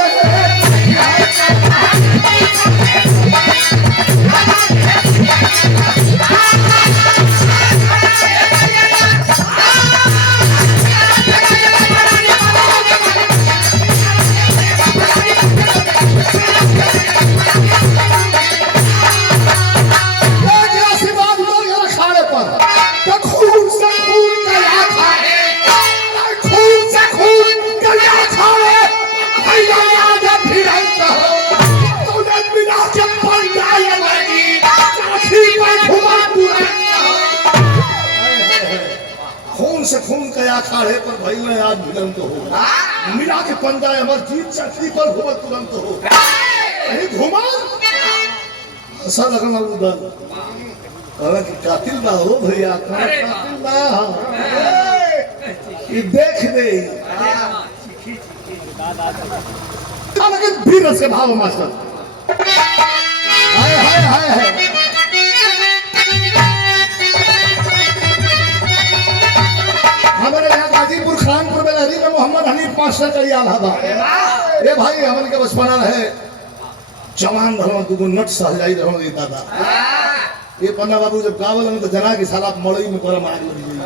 खून का अखाड़े पर भइल में आज मिलंत हो मिला के पंजा अमर जीत चक्री पर घूमल तुरंत हो कहीं घूमल ऐसा लगना उधर कहला कि कातिल ना हो भैया कातिल ना ये देख दे लेकिन भीड़ से भाव मास्टर हाय हाय हाय हाय हमारे यहाँ गाजीपुर खानपुर में लहरी में मोहम्मद हनीफ मास्टर का याद हवा ये भाई हमन के बचपना रहे जवान रहो तू नट सहजाई रहो ये दादा ये पन्ना बाबू जब गावल में तो जना की साला मड़ई में पर मार लगी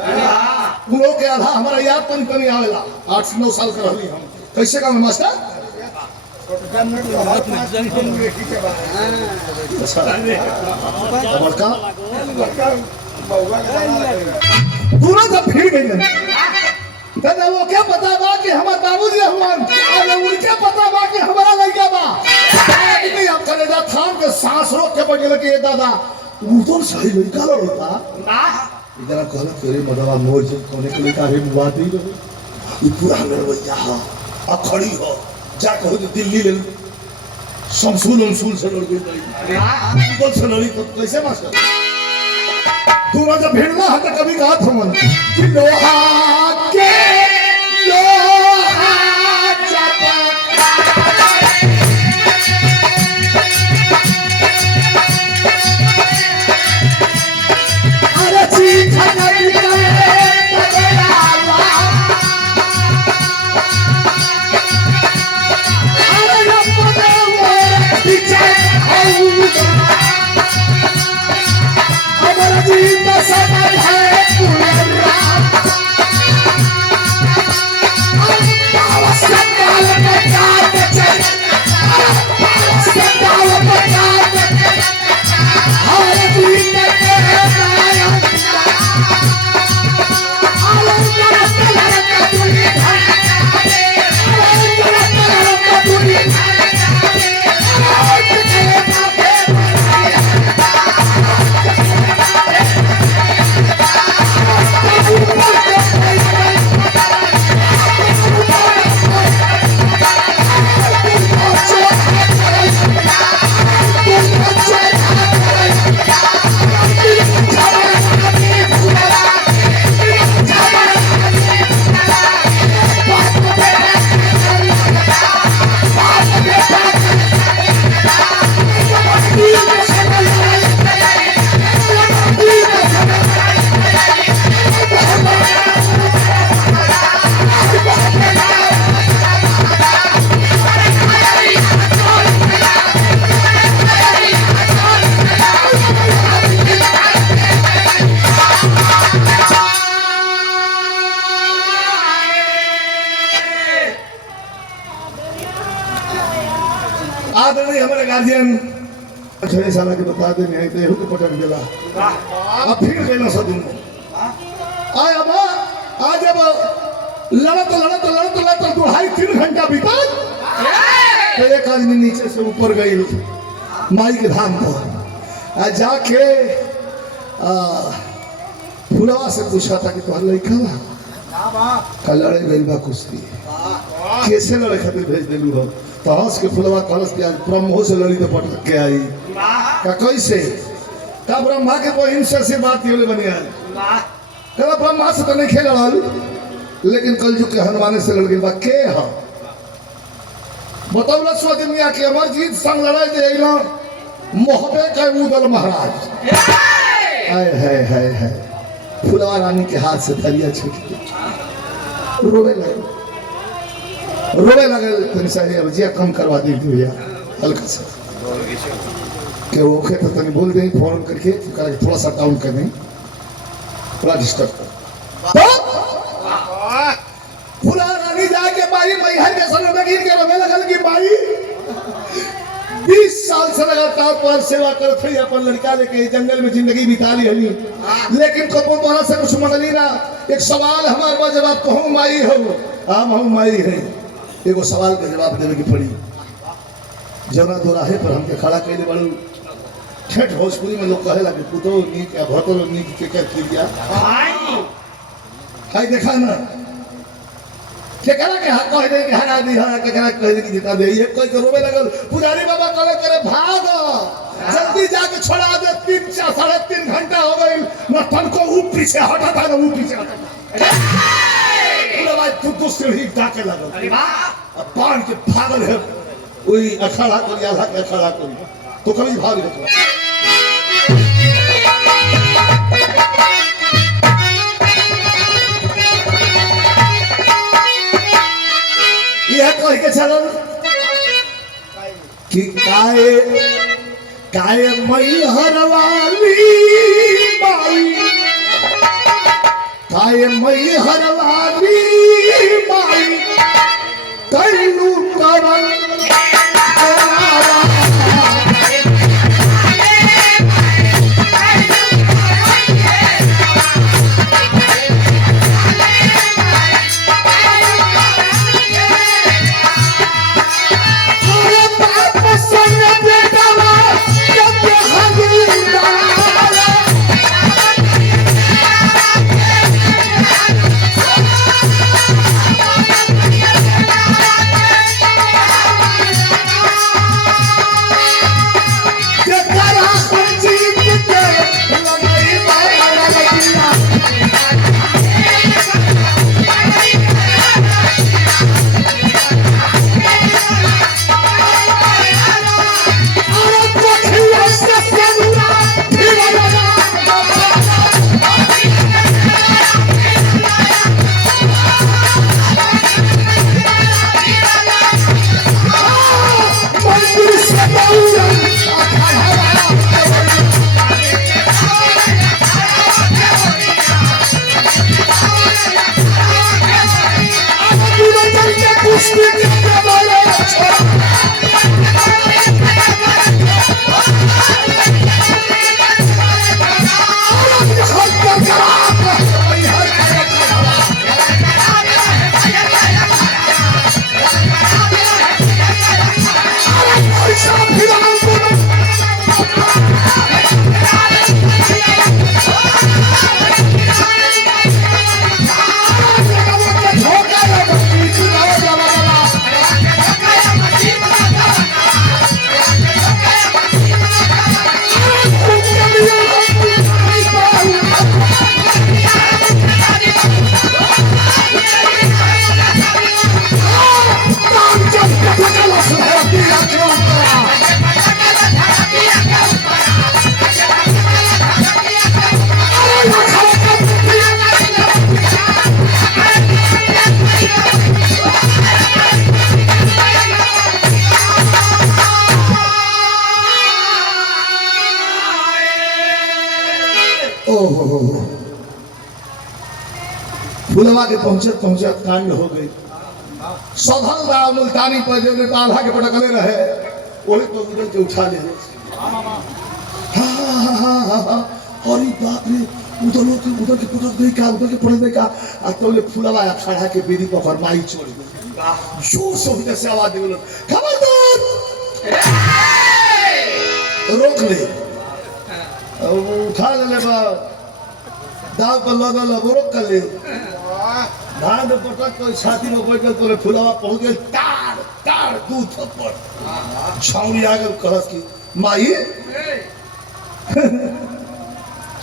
उन लोग के आधा हमारा याद तो कमी आवेला 8-9 साल का रही हम कैसे काम है मास्टर बड़का पूरा जब भीड़ गई दादा वो क्या पता बा कि हमार बाबूजी हुआन और उनके पता बा कि हमारा लड़का बा नहीं हम कलेजा थाम के सांस रोक के बैठ के दादा उधर सही लड़का लड़ता ना इधर कहला तेरे मदवा मोर जो कोने के लड़का है बुआ दी ये पूरा मेरे भैया अखड़ी हो जा कहो तो दिल्ली ले शमसूल से लड़ गई उधर से लड़ी तो कैसे मास्टर दूर जब भिड़ना है तो कभी कहा था मन कि लोहा के लोहा अरे चीज आदरणीय हमारे गार्जियन 6 साल के बता दे नहीं तो को पटक दिला अब फिर गइला सदुन आय अब आज अब लड़त दुहाई 3 घंटा बीता तो एक आदमी नीचे से ऊपर गई माई के धाम पर आज जाके फुलवा से पूछा था कि तुम्हारा लड़का बा कल लड़े गई बा कुश्ती कैसे लड़े खातिर भेज दिलू हो तो हंस के फुलवा कलश के आज ब्रह्मो से लड़ी तो पटक के आई का कैसे का ब्रह्मा के बहिन से बात ये बनी आज कल ब्रह्मा से तो नहीं खेल रहा लेकिन कल जो के हनुमान से लड़ गई बा के ह बताओ स्वदिनिया के अमरजीत संग लड़ाई दे मोहबे का उदल महाराज हाय हाय हाय हाय फुलवा रानी के हाथ से थलिया छूट रोवे लगे तनी सारी अवजिया कम करवा दी थी भैया हल्का सा कि वो तो तनी बोल गई फोन करके थोड़ा सा डाउन कर दें थोड़ा डिस्टर्ब कर फुला रानी जाके बाई मैहर के समय में गिर के रोवे लगल कि बाई 20 साल से लगातार पर सेवा करत है अपन लड़का लेके जंगल में जिंदगी बिता ली हली लेकिन कपो तोरा से कुछ मंगली ना एक सवाल हमारे पास जवाब कहूं माई हो हम हूं माई है एगो सवाल का जवाब देवे की पड़ी जना दोराहे पर हमके खड़ा कैले बड़ू ठेठ भोजपुरी में लोग कहेला कि पुतो नीक या भतो नीक के कर दिया हाय देखा ना केकरा के हाथ कह दे कि हरा दी हरा केकरा कह दे कि जिता दे ये कोई के रोवे लगल पुजारी बाबा कहले करे भाग जल्दी जाके छोड़ा दे 3 साढ़े 3 घंटा हो गई न तन को ऊ पीछे हटा था ना ऊ पीछे हटा पूरा भाई तू सीढ़ी जाके लगल अरे वाह अब पान के भागल है वही अखाड़ा कर आधा के अखाड़ा कर तो कभी भाग निकला यह कह के चलल कि काय मई हरवाली माई काय मई हरवाली माई कैलू कवन फुलवा के पहुंचे कांड हो गई सधल राव मुल्तानी पर जो आधा के पटकले रहे वही तो उधर के उठा ले अरे बाप रे उधर के पटक दे का उधर के पटक दे का आ तो ले फुलवा खड़ा के बेदी पर फरमाई छोड़ गई जोर से उधर से आवाज दे खबरदार रोक ले उठा ले बा दाव पर लगल रोक कर ले धान पटक तो छाती में बैठल तो फुलवा पहुंच गए तार तार दू थप्पड़ छाउनी आ गए कहस की माई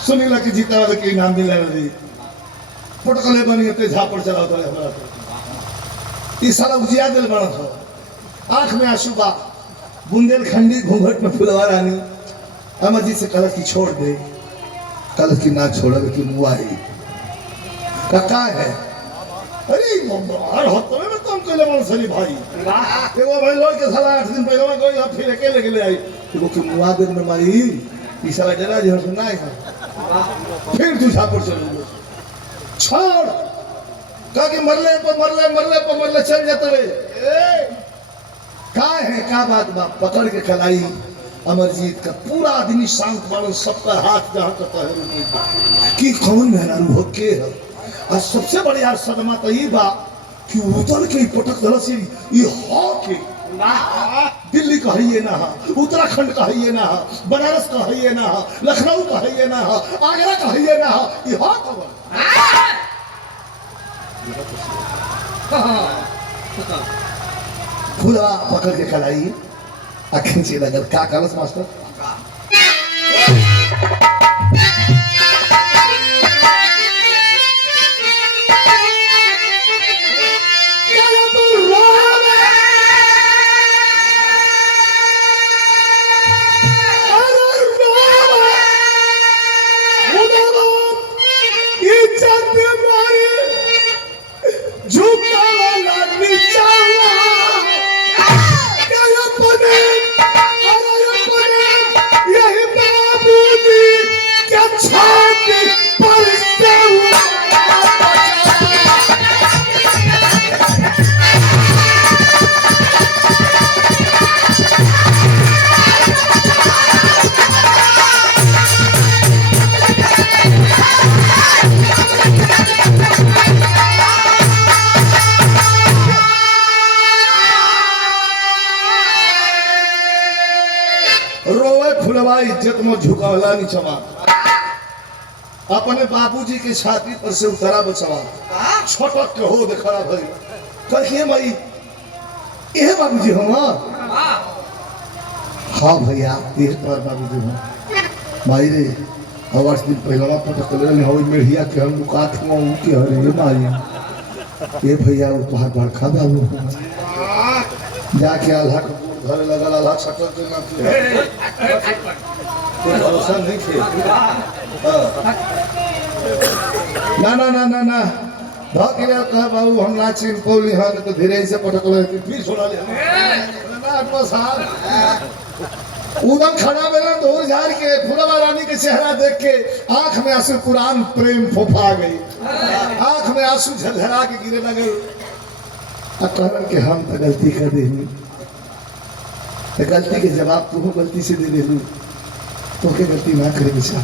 सुनीला की जीता वाले के नाम मिला रही पटकले बनी ते झापड़ चलाओ तो हमारा ई साला उजिया दिल बना था आंख में आंसू बा बुंदेलखंडी घूंघट में फुलवा रानी अमर जी से कहल की छोड़ दे कल की ना छोड़ा कि मुआई का है अरे हर हफ्ते में काम कर ले मन सनी भाई एगो भाई लड़ के साला 8 दिन पहले में गई फिर अकेले के ले आई एगो कि मुआ दिन में माई ई साला डरा जे सुना है फिर तू छापर चल छोड़ का के मरले चल जाते रे का है का बात बा पकड़ के खलाई अमरजीत का पूरा आदमी शांत वालों सबका हाथ जहाँ का कि कौन मेहरारू हो के है और सबसे बड़ी यार सदमा तो ये बा कि उतर के पटक दल से ये हो के दिल्ली का है ये ना उत्तराखंड का है ये ना बनारस का है ये ना लखनऊ का है ये ना आगरा का है ये ना ये हो खबर फूलवा पकड़ के खलाई आ खींचे लगल का कलस मास्टर इज्जत में झुकावला नहीं चमा अपने बाबूजी के छाती पर से उतरा बचवा छोटक के हो देखा भाई कहिए भाई ये बाबूजी हम हाँ भैया ये पर बाबूजी हम भाई रे आवाज दिन पहला पटक ले हो मेढ़िया के हम लुका के हरे भाई ये भैया वो तोहार बड़का बाबू जाके आल्हा घर लगल आल्हा छटक के कोई भरोसा नहीं थे ना ना ना ना ना धके कह बाबू हम ना चिन पौली हां तो धीरे से पटक ले फिर छोड़ा ले ना प्रसाद उधर खड़ा बेला दूर झाड़ के फुलवा रानी के चेहरा देख के आंख में आंसू कुरान प्रेम फोफा गई आंख में आंसू झरझरा के गिरे लगे कहलन के हम तो गलती कर देनी गलती के जवाब तू गलती से दे देलू तो के गलती ना करे विचार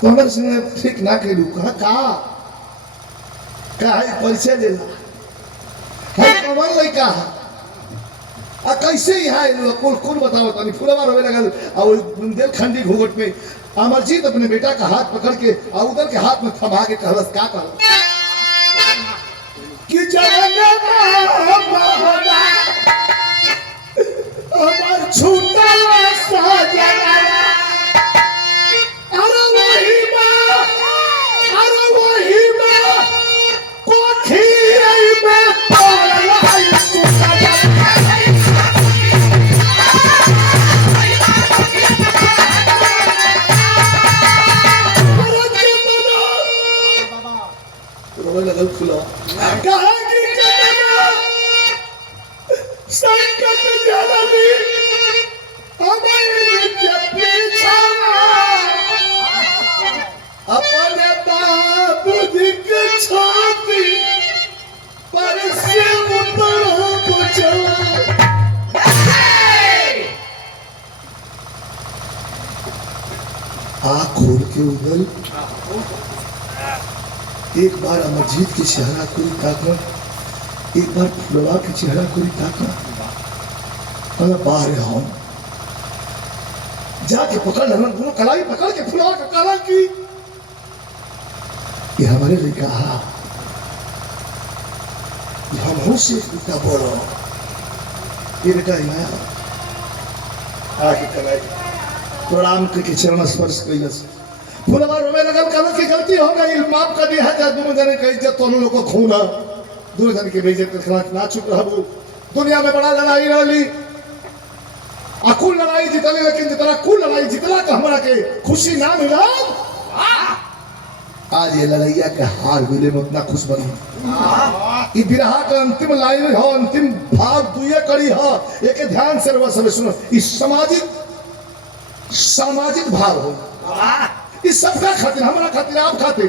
तो हमर संगे ठीक ना केलू कहा है परिचय देला है कमल लइका आ कैसे यहाँ आइलू कुल बताओ तनी फुलवा रोवे लगल आ बुंदेल खंडी घूंघट में अमरजीत अपने बेटा का हाथ पकड़ के आ उधर के हाथ में थमा के कहलस का कहल कि अमर छूटा सजना अरे वही मां कोठी में पड़ल सुसजना रोने लगल फुलवा कहा कि संकट जननी हमारे के पीछा अपने बाबूजी के छाती पर से उतरो बचवा आँख खोल के उगल एक बार अमरजीत के चेहरा कोई ताका एक बार फुलवा के चेहरा कोई ताका बाहर हम जाके पकड़ लेना दोनों कलाई पकड़ के फुलवा का काला की ये हमारे लिए कहा हम हो से बेटा बोलो ये बेटा आया आके कलाई प्रणाम के चरण स्पर्श कैलस फुलवा रोवे लगल कहल की गलती हो गई माफ कर दिया जा दोनों जने कह इज्जत दोनों लोग को खून दोनों जन के बेइज्जत के खिलाफ ना चुप रहबू दुनिया में बड़ा लड़ाई रहली अकुल लड़ाई जीतली लेकिन जितना कुल लड़ाई जितला का हमरा के खुशी ना मिला आज ये लड़ाइया के हार मिले में उतना खुश बनी बिरहा का अंतिम लाइन हो अंतिम भाव दुए कड़ी हो एक ध्यान से रवा सब सुनो इस सामाजिक भाव हो इस सबका खातिर हमारा खातिर आप खातिर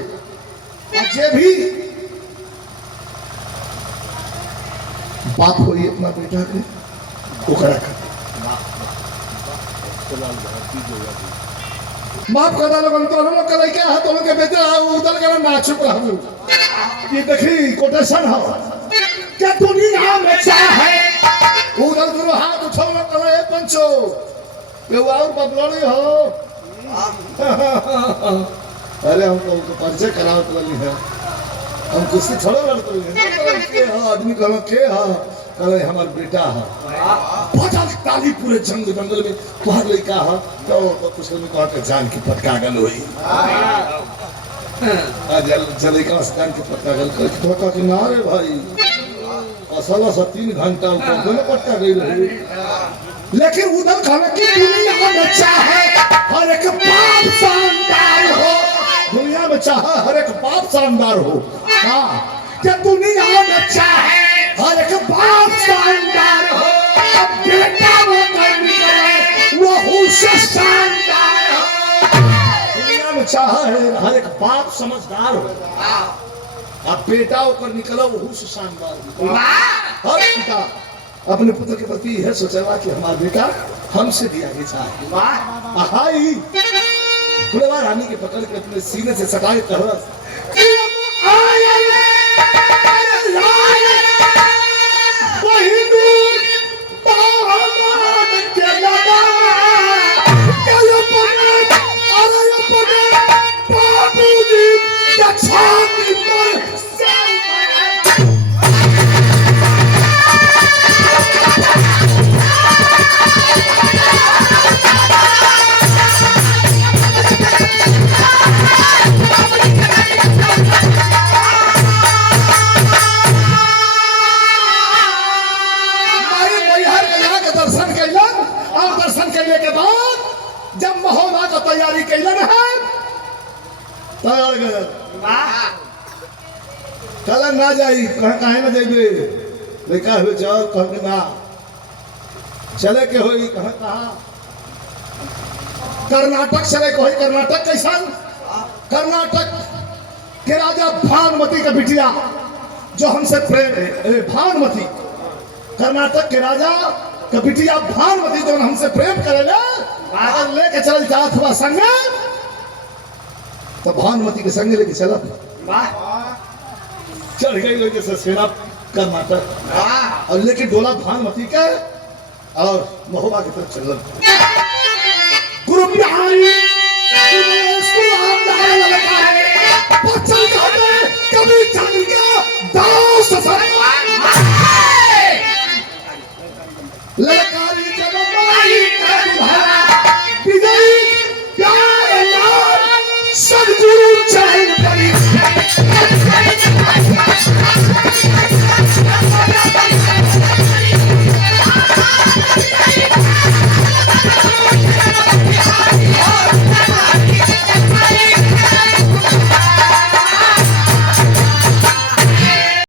जे भी बाप हो अपना बेटा के ओकरा खातिर माफ कर दो लोगन तो हम लोग कल क्या है तो लोग के बेटे उधर के ना चुप रहू ये देखी कोटेशन हो क्या दुनिया में चाहे उधर गुरु हाथ उठाओ ना करे पंचो ये और बबलड़ी हो अरे हम तो परिचय कराओ तो है हम कुश्ती थोड़ा लड़ते हैं के आदमी कहलो के कहले हमार बेटा है बदल ताली पूरे जंगल में तुहार लड़का है तो कुछ में कहा के जान की पटका गल होई जल का जान की पटका गल तो कहा कि ना रे भाई असल 3 घंटा ऊपर दोनों पटका गई रही लेकिन उधर खाना की दुनिया में चाहे हर एक बाप शानदार हो दुनिया में चाहे हर एक बाप शानदार हो हाँ कि दुनिया में चाहे हर एक बाप शानदार हो अब बेटा वो कर्मी करे वो हुस्न शानदार हो दुनिया में चाहे हर एक बाप समझदार हो अब बेटा ऊपर निकला वो हुस्न शानदार हो हर पिता अपने पुत्र के प्रति यह सोचेगा कि हमारा बेटा हमसे भी आगे जाए हाई बुढ़वा रानी के पकड़ के अपने सीने से सटाए कहा जब महोबा का तैयारी कैलन है तैयार गए कल ना जाई कहे ना जाइबे लड़का हुए चल कह ना चले के होई कहा कर्नाटक चले के होई कर्नाटक कैसन कर्नाटक के राजा भानुमति का बिटिया जो हमसे प्रेम भानुमति कर्नाटक के राजा का बिटिया भानुमति जो हमसे प्रेम करेगा अगर लेके चल जात हुआ संग तो भानुमति के संग लेके चला चढ़ गई लोग जैसे सेना कर्नाटक और लेके डोला भानुमति के और महोबा की तरफ चल गुरु